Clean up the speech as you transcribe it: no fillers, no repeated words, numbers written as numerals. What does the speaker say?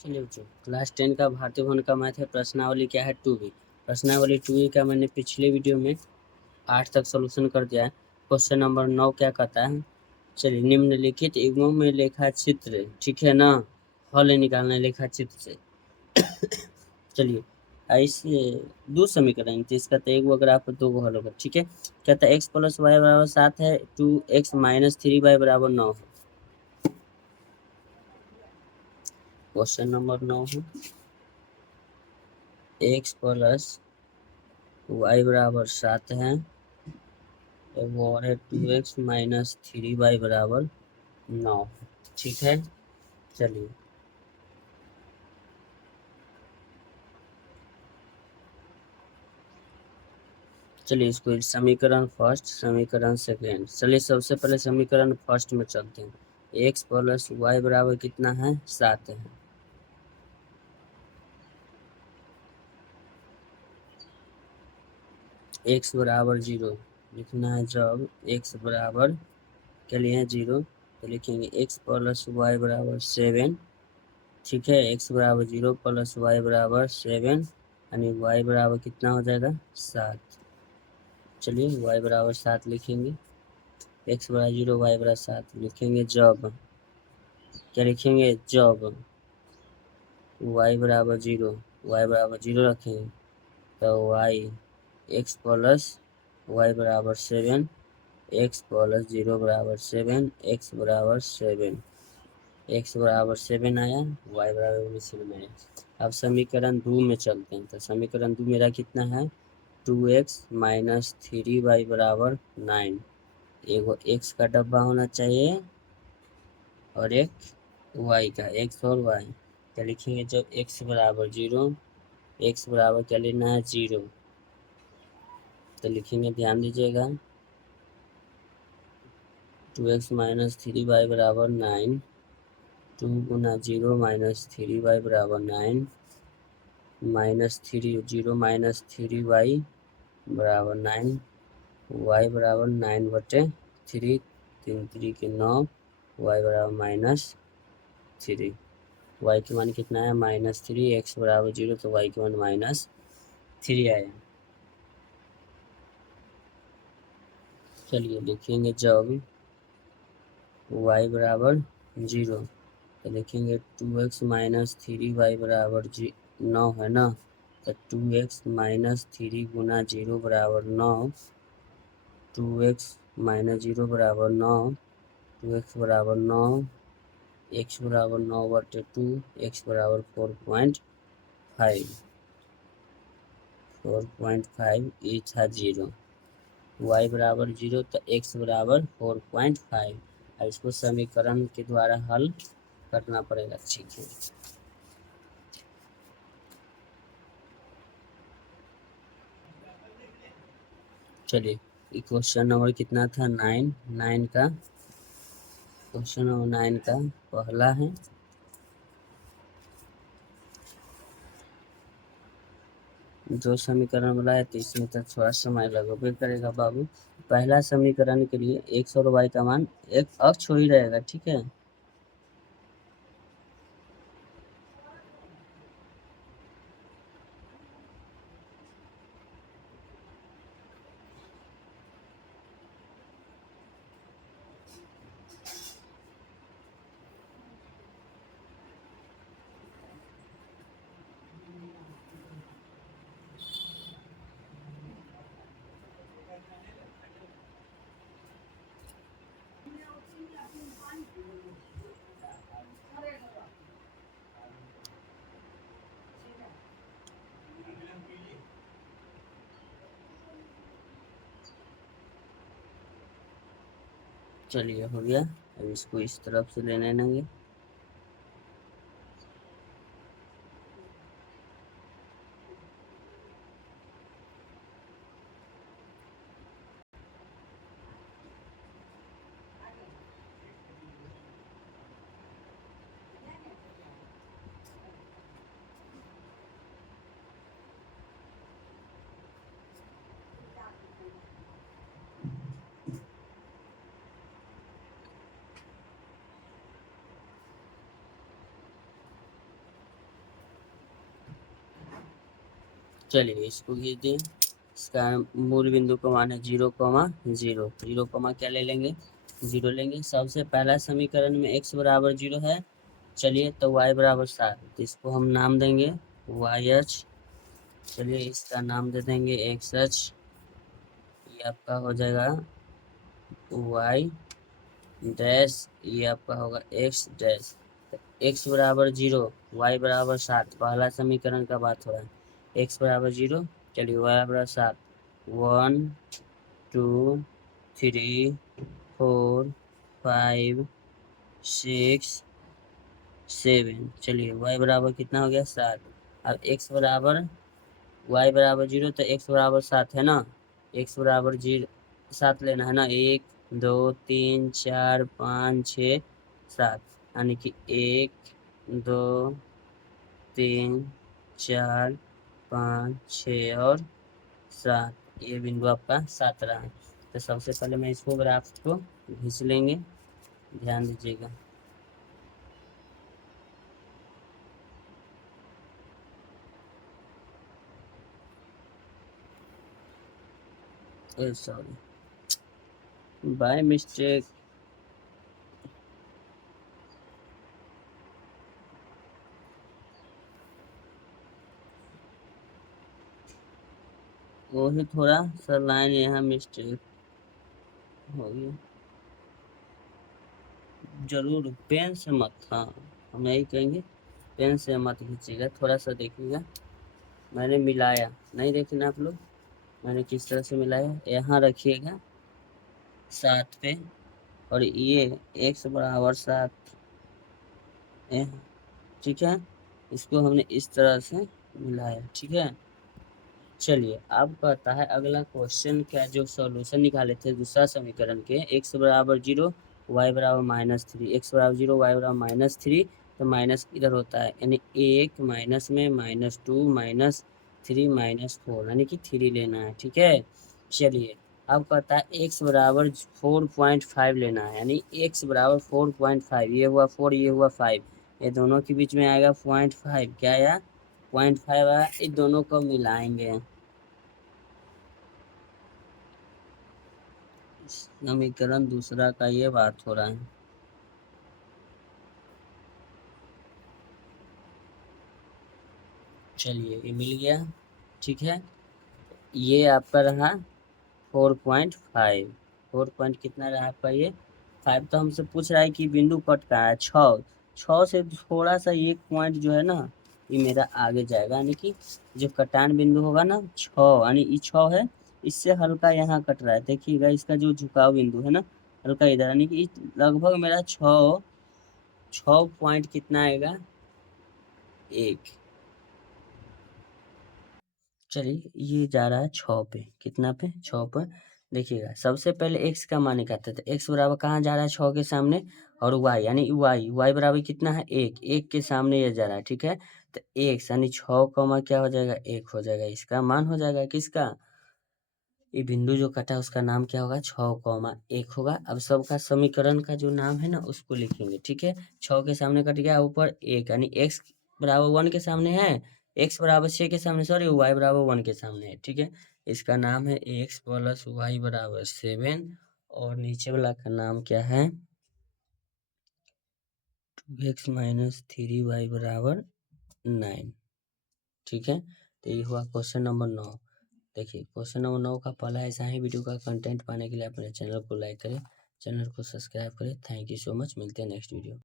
चलिए बच्चों, क्लास 10 का भारतीय भवन का मैथ है। प्रश्नावली क्या है? 2b। प्रश्नावली 2b का मैंने पिछले वीडियो में 8 तक सोल्यूशन कर दिया है। क्वेश्चन नंबर 9 क्या कहता है? चलिए, निम्नलिखित युग्मों में लेखा चित्र, ठीक है ना, हल निकालना है लेखा चित्र से। चलिए, ऐसे दो समीकरण, तो इसका तो एक वो ग्राफ दो गो हल होगा, ठीक है। कहता है x प्लस वाई बराबर 7 है, 2x माइनस 3y बराबर 9 है। क्वेश्चन नंबर 9 है x प्लस वाई बराबर 7 है, वो है 2x माइनस 3y बराबर 9, ठीक है। चलिए, इसको समीकरण फर्स्ट, समीकरण सेकेंड। चलिए, सबसे पहले समीकरण फर्स्ट में चलते हैं। x प्लस वाई बराबर कितना है? 7 है। x बराबर 0 लिखना है। जब x बराबर क्या लिए हैं? 0, तो लिखेंगे x प्लस वाई बराबर 7, ठीक है। x बराबर 0 प्लस वाई बराबर 7, यानी y बराबर कितना हो जाएगा? 7। चलिए, y बराबर 7 लिखेंगे। x बराबर 0, y बराबर 7 लिखेंगे। जब क्या लिखेंगे? जब y बराबर 0, y बराबर 0 रखेंगे, तो y x प्लस वाई बराबर 7, x प्लस 0 बराबर 7, x बराबर 7, x बराबर 7 आया, y बराबर 7 आया। अब समीकरण 2 में चलते हैं। तो समीकरण 2 मेरा कितना है? 2x माइनस 3y बराबर 9। एगो x का डब्बा होना चाहिए और एक y का, x और y। क्या लिखेंगे? जब x बराबर 0, x बराबर क्या लेना है? 0, तो लिखेंगे, ध्यान दीजिएगा, 2x माइनस 3y बराबर 9, 2 गुना 0 माइनस 3y बराबर 9, माइनस 3, 0 माइनस 3y बराबर 9, y बराबर 9/3, 3 3 के 9, y बराबर -3। y की मान कितना है? -3। x बराबर 0, तो y की मान -3 आया। चलिए, लिखेंगे जब y बराबर 0, तो लिखेंगे 2x माइनस 3y बराबर 9 है ना, तो 2x माइनस 3 गुना 0 बराबर 9, 2x माइनस 0 बराबर 9, 2x बराबर 9, x बराबर 9/2, x बराबर 4.5, 4.5, ये था 0। y बराबर 0, तो x बराबर 4.5। अब इसको समीकरण के द्वारा हल करना पड़ेगा, ठीक है। चलिए, क्वेश्चन नंबर कितना था? 9 का क्वेश्चन नंबर 9 का पहला है। जो समीकरण मिला है, तो इसमें तो थोड़ा समय लगभग करेगा बाबू। पहला समीकरण के लिए x और y का मान एक अक्ष हो ही रहेगा, ठीक है। चलिए, हो गया। अब इसको इस तरफ से लेने लेंगे। चलिए इसको खींच दिए। इसका मूल बिंदु का मान है 0,0। 0, क्या ले लेंगे, 0 लेंगे। सबसे पहला समीकरण में x बराबर 0 है। चलिए तो y बराबर 7, तो इसको हम नाम देंगे YH। चलिए इसका नाम दे देंगे XH। ये आपका हो जाएगा y डैश, ये आपका होगा x डैश। x बराबर 0, y बराबर 7, पहला समीकरण का बात हो रहा है। x बराबर 0, चलिए y बराबर 7, 1 2 3 4 5 6 7। चलिए y बराबर कितना हो गया, 7। अब x बराबर, y बराबर 0 तो x बराबर 7 है ना। x बराबर 0 7 लेना है ना, 1 2 3 4 5 6 7, यानी कि 1 2 3 4 5 6 और 7। ये बिंदु आपका 7 रहा है। तो सबसे पहले मैं इसको ग्राफ को घिस लेंगे, ध्यान दीजिएगा। Sorry, by mistake. वो ही थोड़ा सा लाइन यहाँ मिस्टेक हो गई। जरूर पेन से मत, हाँ हम यही कहेंगे, पेन से मत खींचिएगा, थोड़ा सा देखिएगा। मैंने मिलाया नहीं, देखे ना आप लोग मैंने किस तरह से मिलाया। यहाँ रखिएगा 7 पे, और ये x बराबर 7, ठीक है। इसको हमने इस तरह से मिलाया, ठीक है। चलिए अब कहता है अगला क्वेश्चन का जो सॉल्यूशन निकाले थे दूसरा समीकरण के, x बराबर 0, y बराबर -3, x बराबर 0, y बराबर -3, तो माइनस इधर होता है, यानी 1 माइनस में -2 -3 -4, यानी कि 3 लेना है, ठीक है। चलिए अब कहता है x बराबर 4.5 लेना है, यानी x बराबर 4.5, ये हुआ 4, ये हुआ 5, ये दोनों के बीच में आएगा 0.5, क्या आया 0.5 आया। इन दोनों को मिलाएंगे, समीकरण दूसरा का ये बात हो रहा है। चलिए ये मिल गया, ठीक है। ये आपका रहा 4.5, 4 पॉइंट कितना रहा आपका ये 5। तो हमसे पूछ रहा है कि बिंदु कट कहाँ है, 6। 6 से थोड़ा सा एक पॉइंट जो है ना, ये मेरा आगे जाएगा, यानी कि जो कटान बिंदु होगा ना 6, यानी ये 6 है, इससे हल्का यहाँ कट रहा है, देखिएगा इसका जो झुकाव बिंदु है ना, हल्का इधर, यानी कि लगभग मेरा 6 पॉइंट कितना आएगा, 1। चलिए ये जा रहा है 6 पे, कितना पे 6 पे। देखिएगा सबसे पहले x का मान निकालते थे, x बराबर कहाँ जा रहा है 6 के सामने, और y यानी y बराबर कितना है 1, 1 के सामने ये जा रहा है, ठीक है। तो x यानी 6 कमा क्या हो जाएगा 1 हो जाएगा, इसका मान हो जाएगा किसका, ये बिंदु जो कटा उसका नाम क्या होगा 6,1 होगा। अब सबका समीकरण का जो नाम है ना उसको लिखेंगे, ठीक है। 6 के सामने कट गया ऊपर 1, यानी x बराबर 1 के सामने है, x बराबर 6 के सामने, सॉरी y बराबर 1 के सामने है, ठीक है। इसका नाम है x प्लस y बराबर 7, और नीचे वाला का नाम क्या है 2x माइनस 3y बराबर 9, ठीक है। तो ये हुआ क्वेश्चन नंबर 9। देखिए क्वेश्चन नंबर 9 का पहला ऐसा ही वीडियो का कंटेंट पाने के लिए अपने चैनल को लाइक करें, चैनल को सब्सक्राइब करें। थैंक यू सो मच, मिलते हैं नेक्स्ट वीडियो।